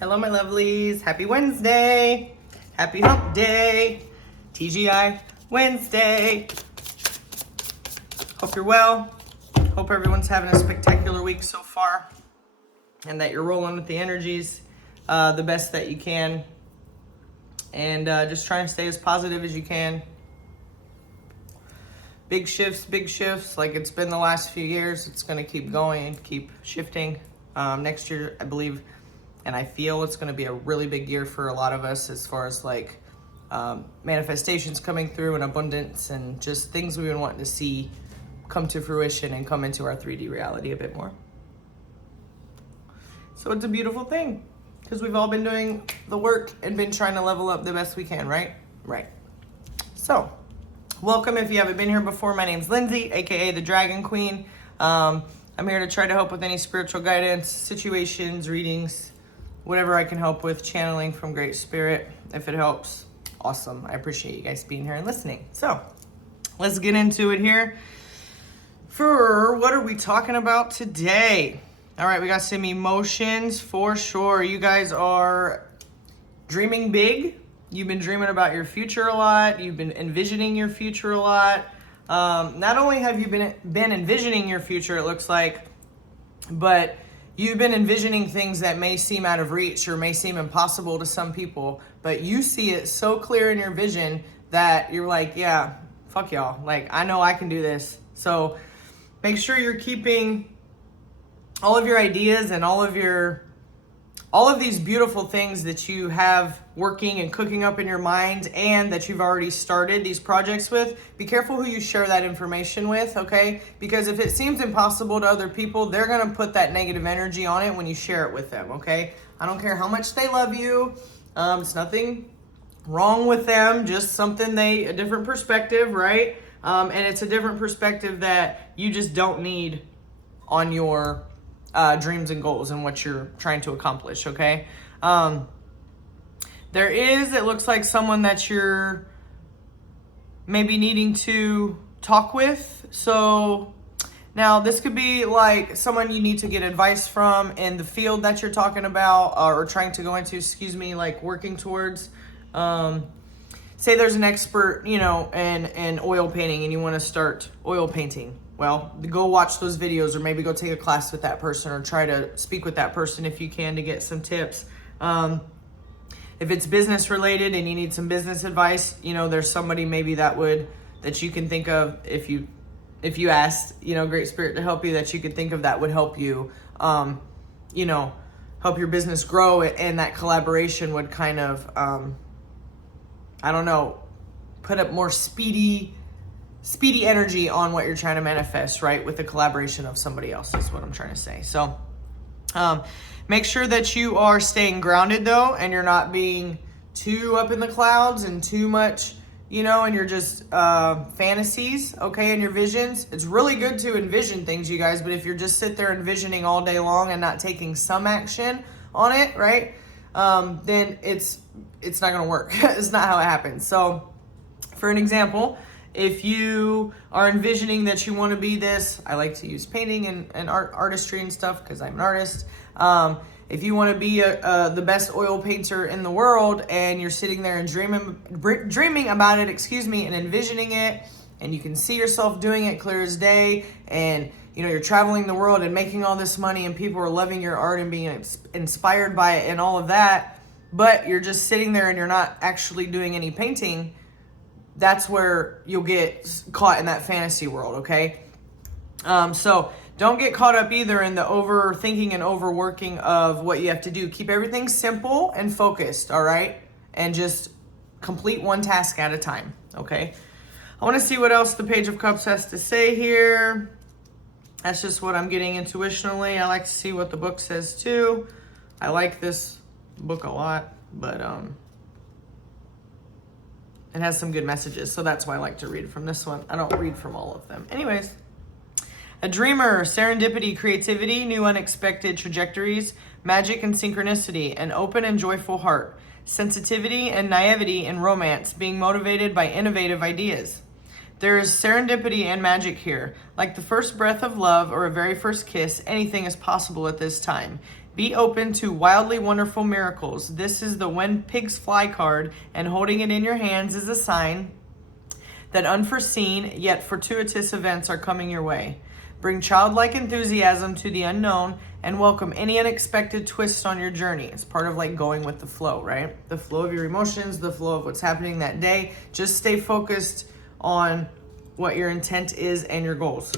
Hello, my lovelies. Happy Wednesday. Happy hump day. TGI Wednesday. Hope you're well. Hope everyone's having a spectacular week so far and that you're rolling with the energies the best that you can. And just trying to stay as positive as you can. Big shifts like it's been the last few years. It's going to keep going and keep shifting. Next year, I believe, and I feel it's going to be a really big year for a lot of us as far as like manifestations coming through and abundance and just things we've been wanting to see come to fruition and come into our 3D reality a bit more. So it's a beautiful thing because we've all been doing the work and been trying to level up the best we can, right? Right. So welcome if you haven't been here before. My name's Lindsay, aka the Dragon Queen. I'm here to try to help with any spiritual guidance, situations, readings, whatever I can help with, channeling from Great Spirit. If it helps, awesome. I appreciate you guys being here and listening. So let's get into it here. For what are we talking about today? All right, we got some emotions for sure. You guys are dreaming big. You've been dreaming about your future a lot. You've been envisioning your future a lot. Not only have you been envisioning your future, it looks like, but you've been envisioning things that may seem out of reach or may seem impossible to some people, but you see it so clear in your vision that you're like, yeah, fuck y'all. Like, I know I can do this. So make sure you're keeping all of your ideas and all of these beautiful things that you have working and cooking up in your mind and that you've already started these projects with. Be careful who you share that information with, okay? Because if it seems impossible to other people, they're gonna put that negative energy on it when you share it with them, okay? I don't care how much they love you. It's nothing wrong with them, just something a different perspective, right? And it's a different perspective that you just don't need on your dreams and goals and what you're trying to accomplish, okay? It looks like someone that you're maybe needing to talk with. So now this could be like someone you need to get advice from in the field that you're talking about or trying to go into, like working towards. Say there's an expert, in oil painting and you want to start oil painting. Well, go watch those videos or maybe go take a class with that person or try to speak with that person if you can to get some tips. If it's business related and you need some business advice, there's somebody maybe that you can think of if you asked, Great Spirit to help you, that you could think of that would help you, help your business grow, and that collaboration would kind of, put up more speedy energy on what you're trying to manifest, right? With the collaboration of somebody else is what I'm trying to say. So make sure that you are staying grounded though, and you're not being too up in the clouds and too much, and you're just fantasies, okay, and your visions. It's really good to envision things, you guys, but if you're just sit there envisioning all day long and not taking some action on it, right, then it's not gonna work. It's not how it happens. So for an example, if you are envisioning that you want to be this, I like to use painting and artistry and stuff because I'm an artist. If you want to be the best oil painter in the world and you're sitting there and dreaming about it, and envisioning it, and you can see yourself doing it clear as day, and you're traveling the world and making all this money and people are loving your art and being inspired by it and all of that, but you're just sitting there and you're not actually doing any painting, that's where you'll get caught in that fantasy world, okay? So don't get caught up either in the overthinking and overworking of what you have to do. Keep everything simple and focused, all right? And just complete one task at a time, okay? I want to see what else the Page of Cups has to say here. That's just what I'm getting intuitionally. I like to see what the book says too. I like this book a lot, but it has some good messages, so that's why I like to read from this one. I don't read from all of them. Anyways, a dreamer, serendipity, creativity, new unexpected trajectories, magic and synchronicity, an open and joyful heart, sensitivity and naivety in romance, being motivated by innovative ideas. There is serendipity and magic here. Like the first breath of love or a very first kiss, anything is possible at this time. Be open to wildly wonderful miracles. This is the When Pigs Fly card, and holding it in your hands is a sign that unforeseen yet fortuitous events are coming your way. Bring childlike enthusiasm to the unknown and welcome any unexpected twist on your journey. It's part of like going with the flow, right? The flow of your emotions, the flow of what's happening that day. Just stay focused on what your intent is and your goals.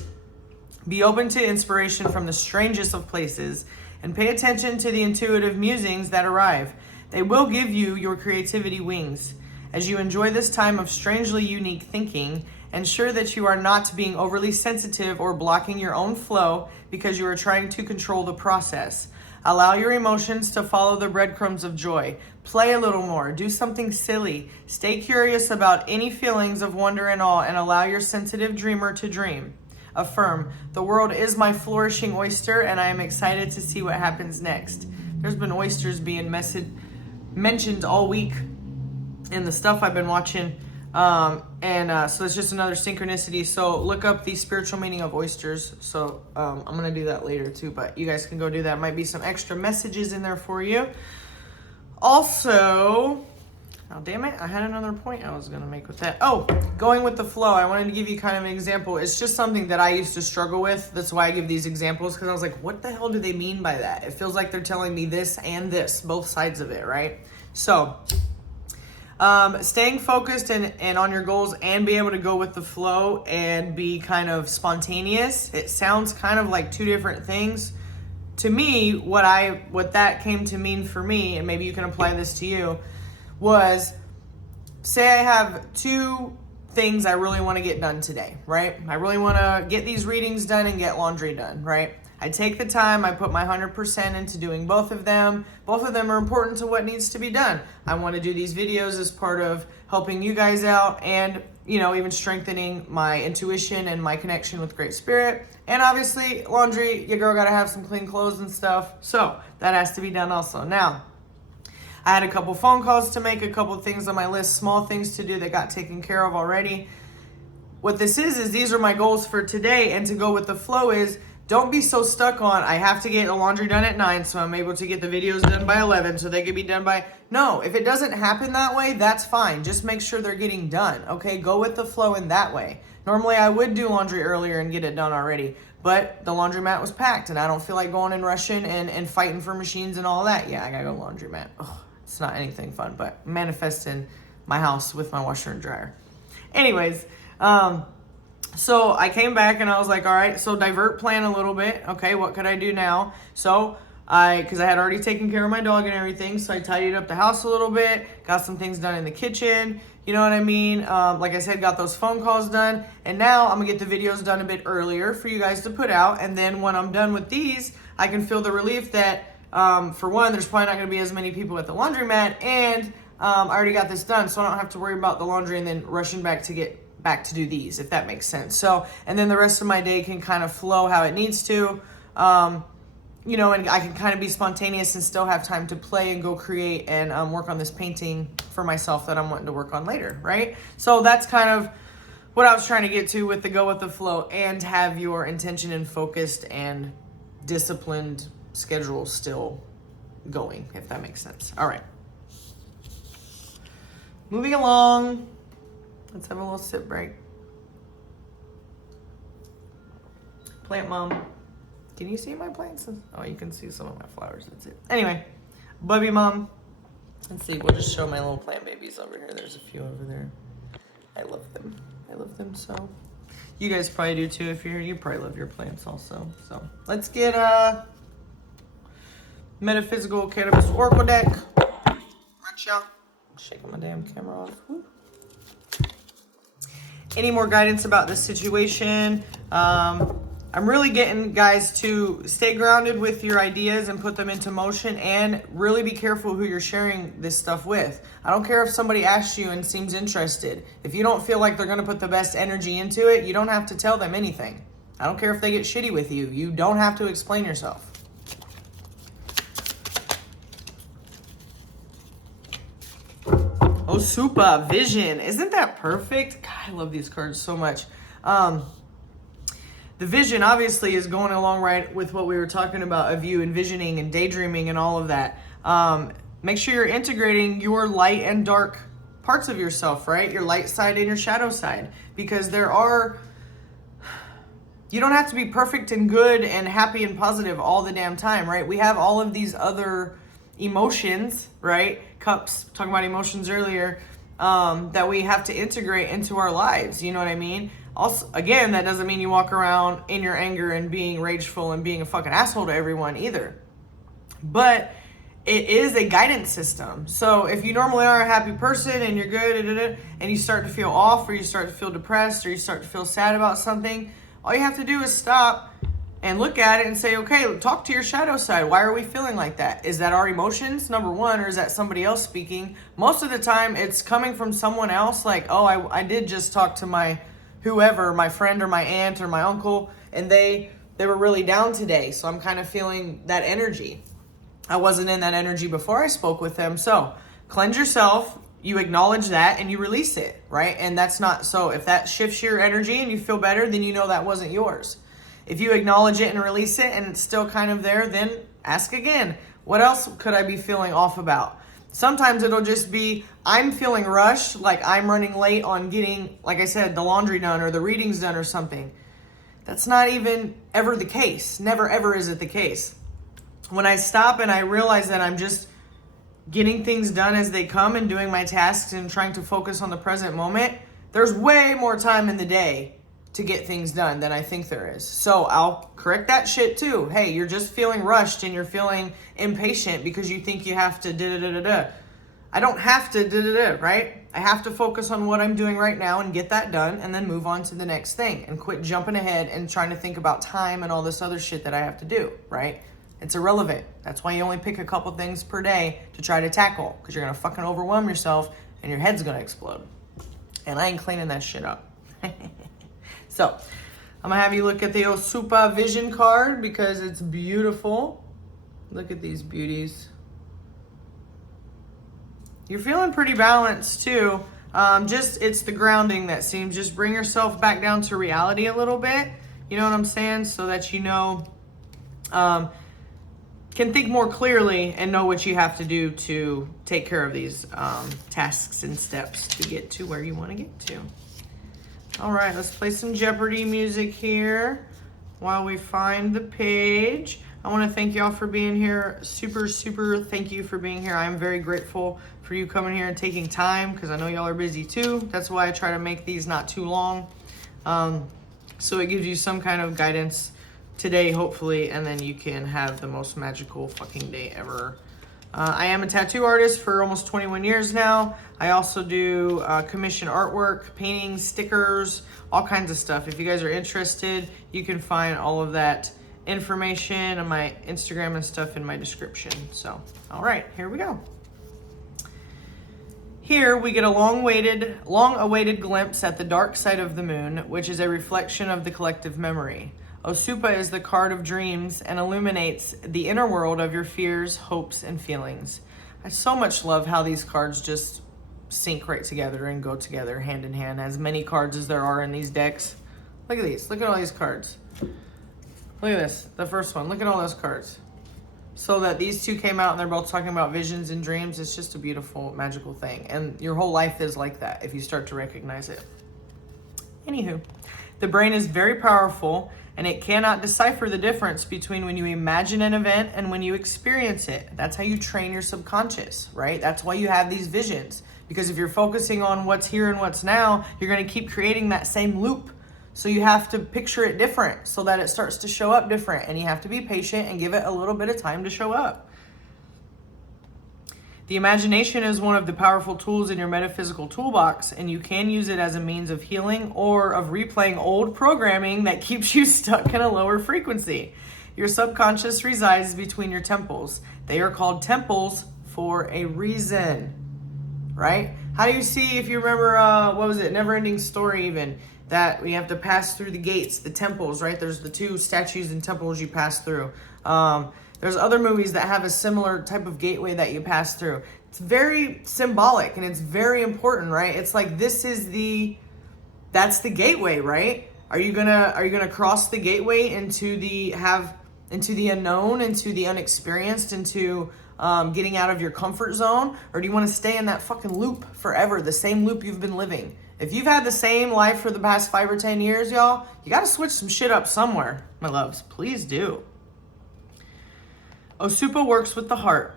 Be open to inspiration from the strangest of places and pay attention to the intuitive musings that arrive. They will give you your creativity wings. As you enjoy this time of strangely unique thinking, ensure that you are not being overly sensitive or blocking your own flow because you are trying to control the process. Allow your emotions to follow the breadcrumbs of joy. Play a little more. Do something silly. Stay curious about any feelings of wonder and awe, and allow your sensitive dreamer to dream. Affirm, the world is my flourishing oyster, and I am excited to see what happens next. There's been oysters being mentioned all week in the stuff I've been watching. So it's just another synchronicity. So look up the spiritual meaning of oysters. So I'm going to do that later too, but you guys can go do that. Might be some extra messages in there for you. Also, oh damn it, I had another point I was going to make with that. Oh, going with the flow. I wanted to give you kind of an example. It's just something that I used to struggle with. That's why I give these examples, because I was like, what the hell do they mean by that? It feels like they're telling me this and this, both sides of it, right? So staying focused and on your goals and be able to go with the flow and be kind of spontaneous. It sounds kind of like two different things. To me, what that came to mean for me, and maybe you can apply this to you, was say I have two things I really want to get done today, right? I really want to get these readings done and get laundry done, right? I take the time, I put my 100% into doing both of them. Both of them are important to what needs to be done. I want to do these videos as part of helping you guys out and, even strengthening my intuition and my connection with Great Spirit. And obviously, laundry, your girl got to have some clean clothes and stuff. So that has to be done also. Now, I had a couple phone calls to make, a couple things on my list, small things to do that got taken care of already. What this is these are my goals for today, and to go with the flow is, don't be so stuck on, I have to get the laundry done at 9, so I'm able to get the videos done by 11, so they can be done by... No, if it doesn't happen that way, that's fine. Just make sure they're getting done, okay? Go with the flow in that way. Normally, I would do laundry earlier and get it done already, but the laundromat was packed, and I don't feel like going and rushing and fighting for machines and all that. Yeah, I gotta go laundromat. Ugh, it's not anything fun, but manifesting my house with my washer and dryer. Anyways, so I came back and I was like, all right, so divert plan a little bit. Okay, what could I do now? So because I had already taken care of my dog and everything, so I tidied up the house a little bit, got some things done in the kitchen, you know what I mean? Like I said, got those phone calls done, and now I'm gonna get the videos done a bit earlier for you guys to put out, and then when I'm done with these, I can feel the relief that, for one, there's probably not gonna be as many people at the laundromat, and I already got this done, so I don't have to worry about the laundry and then rushing back to get back to do these, if that makes sense. So, and then the rest of my day can kind of flow how it needs to, and I can kind of be spontaneous and still have time to play and go create and work on this painting for myself that I'm wanting to work on later, right? So that's kind of what I was trying to get to with the go with the flow, and have your intention and focused and disciplined schedule still going, if that makes sense. All right. Moving along. Let's have a little sip break. Plant mom. Can you see my plants? Oh, you can see some of my flowers. That's it. Anyway, Bubby mom. Let's see. We'll just show my little plant babies over here. There's a few over there. I love them. I love them so. You guys probably do too. If you're here, you probably love your plants also. So let's get a metaphysical cannabis oracle deck. Gotcha. Shaking my damn camera off. Woo. Any more guidance about this situation? I'm really getting guys to stay grounded with your ideas and put them into motion, and really be careful who you're sharing this stuff with. I don't care if somebody asks you and seems interested. If you don't feel like they're gonna put the best energy into it, you don't have to tell them anything. I don't care if they get shitty with you. You don't have to explain yourself. Oh, super vision. Isn't that perfect? God, I love these cards so much. the vision obviously is going along right with what we were talking about of you envisioning and daydreaming and all of that. Make sure you're integrating your light and dark parts of yourself, right? Your light side and your shadow side, because you don't have to be perfect and good and happy and positive all the damn time, right? We have all of these other emotions, right? Cups, talking about emotions earlier, that we have to integrate into our lives. You know what I mean? Also, again, that doesn't mean you walk around in your anger and being rageful and being a fucking asshole to everyone either. But it is a guidance system. So if you normally are a happy person and you're good, and you start to feel off, or you start to feel depressed, or you start to feel sad about something, all you have to do is stop and look at it and say, okay, talk to your shadow side. Why are we feeling like that? Is that our emotions, number one, or is that somebody else speaking? Most of the time, it's coming from someone else. Like, oh, I did just talk to my whoever, my friend or my aunt or my uncle, and they were really down today. So I'm kind of feeling that energy. I wasn't in that energy before I spoke with them. So cleanse yourself. You acknowledge that and you release it, right? And that's not, so if that shifts your energy and you feel better, then you know that wasn't yours. If you acknowledge it and release it and it's still kind of there, then ask again, what else could I be feeling off about? Sometimes it'll just be, I'm feeling rushed, like I'm running late on getting, like I said, the laundry done or the readings done or something. That's not even ever the case. Never ever is it the case. When I stop and I realize that I'm just getting things done as they come and doing my tasks and trying to focus on the present moment, there's way more time in the day to get things done than I think there is. So I'll correct that shit too. Hey, you're just feeling rushed and you're feeling impatient because you think you have to da-da-da-da-da. I don't have to da-da-da, right? I have to focus on what I'm doing right now and get that done and then move on to the next thing and quit jumping ahead and trying to think about time and all this other shit that I have to do, right? It's irrelevant. That's why you only pick a couple things per day to try to tackle, because you're going to fucking overwhelm yourself and your head's going to explode. And I ain't cleaning that shit up. So, I'm going to have you look at the Osupa Vision card because it's beautiful. Look at these beauties. You're feeling pretty balanced too. It's the grounding that seems. Just bring yourself back down to reality a little bit. You know what I'm saying? So that you know... can think more clearly and know what you have to do to take care of these tasks and steps to get to where you want to get to. All right, let's play some Jeopardy music here while we find the page. I want to thank y'all for being here. Super thank you for being here. I'm very grateful for you coming here and taking time, because I know y'all are busy too. That's why I try to make these not too long. So it gives you some kind of guidance today, hopefully, and then you can have the most magical fucking day ever. I am a tattoo artist for almost 21 years now. I also do commission artwork, paintings, stickers, all kinds of stuff. If you guys are interested, you can find all of that information on my Instagram and stuff in my description. So, all right, here we go. Here we get a long-awaited glimpse at the dark side of the moon, which is a reflection of the collective memory. Osupa is the card of dreams and illuminates the inner world of your fears, hopes, and feelings. I so much love how these cards just sync right together and go together hand in hand. As many cards as there are in these decks. Look at these. Look at all these cards. Look at this. The first one. Look at all those cards. So that these two came out and they're both talking about visions and dreams. It's just a beautiful, magical thing. And your whole life is like that if you start to recognize it. Anywho, the brain is very powerful, and it cannot decipher the difference between when you imagine an event and when you experience it. That's how you train your subconscious, right? That's why you have these visions. Because if you're focusing on what's here and what's now, you're going to keep creating that same loop. So you have to picture it different so that it starts to show up different. And you have to be patient and give it a little bit of time to show up. The imagination is one of the powerful tools in your metaphysical toolbox, and you can use it as a means of healing or of replaying old programming that keeps you stuck in a lower frequency. Your subconscious resides between your temples. They are called temples for a reason, right? How do you see, if you remember, what was it, Never-Ending Story even, that we have to pass through the gates, the temples, right? There's the two statues and temples you pass through. There's other movies that have a similar type of gateway that you pass through. It's very symbolic and it's very important, right? It's like that's the gateway, right? Are you gonna cross the gateway into the unknown, into the unexperienced, into getting out of your comfort zone? Or do you want to stay in that fucking loop forever, the same loop you've been living? If you've had the same life for the past 5 or 10 years, y'all, you got to switch some shit up somewhere, my loves. Please do. Osupa works with the heart.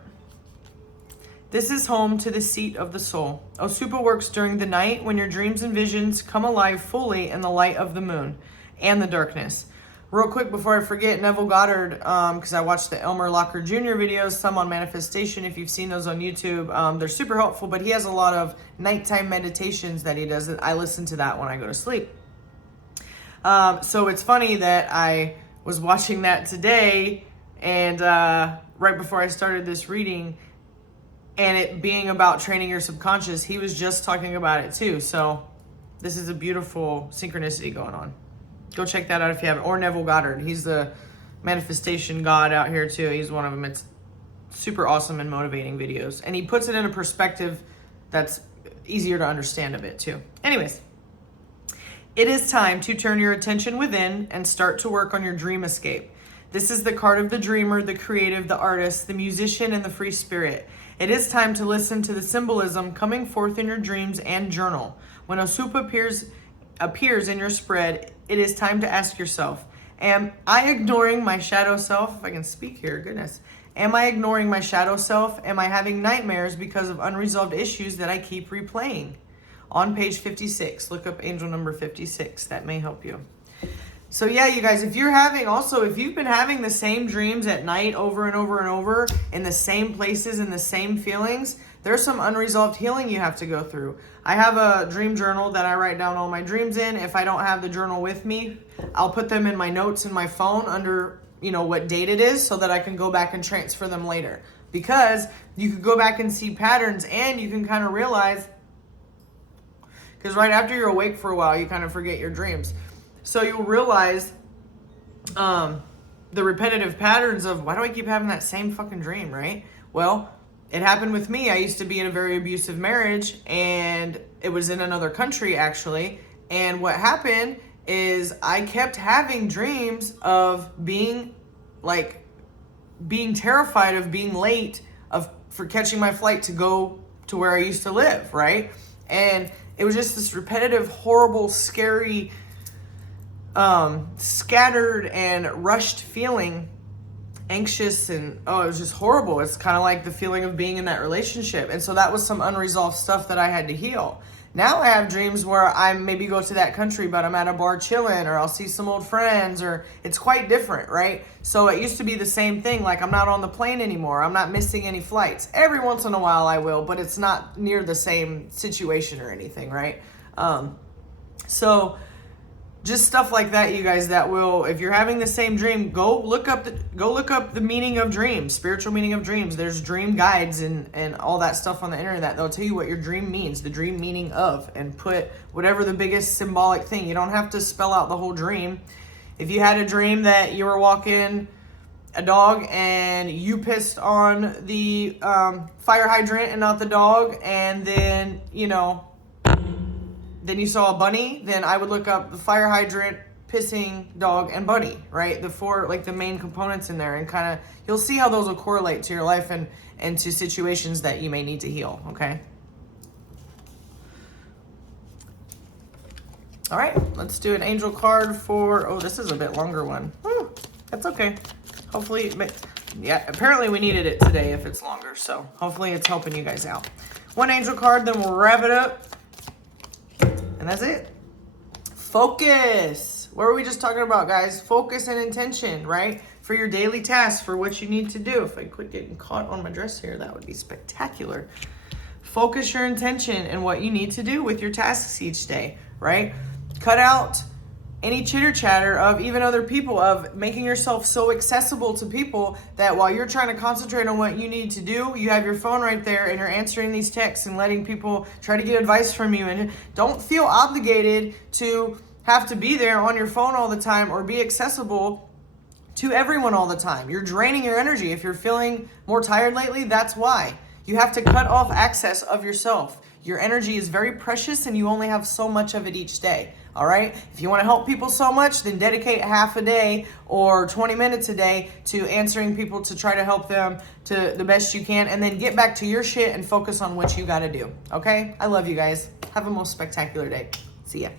This is home to the seat of the soul. Osupa works during the night when your dreams and visions come alive fully in the light of the moon and the darkness. Real quick before I forget, Neville Goddard, because I watched the Elmer Locker Jr. videos, some on manifestation. If you've seen those on YouTube, they're super helpful, but he has a lot of nighttime meditations that he does. I listen to that when I go to sleep. So it's funny that I was watching that today, and right before I started this reading, and it being about training your subconscious, he was just talking about it too. So this is a beautiful synchronicity going on. Go check that out if you haven't. Or Neville Goddard. He's the manifestation god out here too. He's one of them. It's super awesome and motivating videos. And he puts it in a perspective that's easier to understand a bit too. Anyways, it is time to turn your attention within and start to work on your dream escape. This is the card of the dreamer, the creative, the artist, the musician, and the free spirit. It is time to listen to the symbolism coming forth in your dreams and journal. When Osupa appears in your spread, it is time to ask yourself, am I ignoring my shadow self? If I can speak here, goodness. Am I ignoring my shadow self? Am I having nightmares because of unresolved issues that I keep replaying? On page 56, look up angel number 56. That may help you. So yeah, you guys, if you've been having the same dreams at night over and over and over in the same places and the same feelings, there's some unresolved healing you have to go through. I have a dream journal that I write down all my dreams in. If I don't have the journal with me, I'll put them in my notes in my phone under, what date it is, so that I can go back and transfer them later. Because you could go back and see patterns, and you can kind of realize, because right after you're awake for a while, you kind of forget your dreams. So you'll realize the repetitive patterns of, why do I keep having that same fucking dream, right? Well, it happened with me. I used to be in a very abusive marriage, and it was in another country, actually. And what happened is I kept having dreams of being terrified of being late for catching my flight to go to where I used to live, right? And it was just this repetitive, horrible, scary, scattered and rushed feeling, anxious, and it was just horrible. It's kind of like the feeling of being in that relationship. And so that was some unresolved stuff that I had to heal. Now I have dreams where I maybe go to that country, but I'm at a bar chilling, or I'll see some old friends, or it's quite different, right? So it used to be the same thing, like I'm not on the plane anymore, I'm not missing any flights. Every once in a while I will, but it's not near the same situation or anything, right? So just stuff like that, you guys, that will, if you're having the same dream, go look up the meaning of dreams, spiritual meaning of dreams. There's dream guides and all that stuff on the internet. They'll tell you what your dream means, the dream meaning of, and put whatever the biggest symbolic thing. You don't have to spell out the whole dream. If you had a dream that you were walking a dog and you pissed on the fire hydrant and not the dog, and then, then you saw a bunny, then I would look up the fire hydrant, pissing, dog, and bunny, right? The four, the main components in there, and kind of, you'll see how those will correlate to your life and to situations that you may need to heal, okay? All right, let's do an angel card for, this is a bit longer one. That's okay. Hopefully, yeah, apparently we needed it today if it's longer, so hopefully it's helping you guys out. One angel card, then we'll wrap it up. And that's it. Focus. What were we just talking about, guys? Focus and intention, right? For your daily tasks, for what you need to do. If I quit getting caught on my dress here, that would be spectacular. Focus your intention and what you need to do with your tasks each day, right? Cut out any chitter chatter of even other people, of making yourself so accessible to people that while you're trying to concentrate on what you need to do, you have your phone right there and you're answering these texts and letting people try to get advice from you. And don't feel obligated to have to be there on your phone all the time or be accessible to everyone all the time. You're draining your energy. If you're feeling more tired lately, that's why. You have to cut off access of yourself. Your energy is very precious and you only have so much of it each day. All right. If you want to help people so much, then dedicate half a day or 20 minutes a day to answering people to try to help them to the best you can. And then get back to your shit and focus on what you got to do. Okay. I love you guys. Have a most spectacular day. See ya.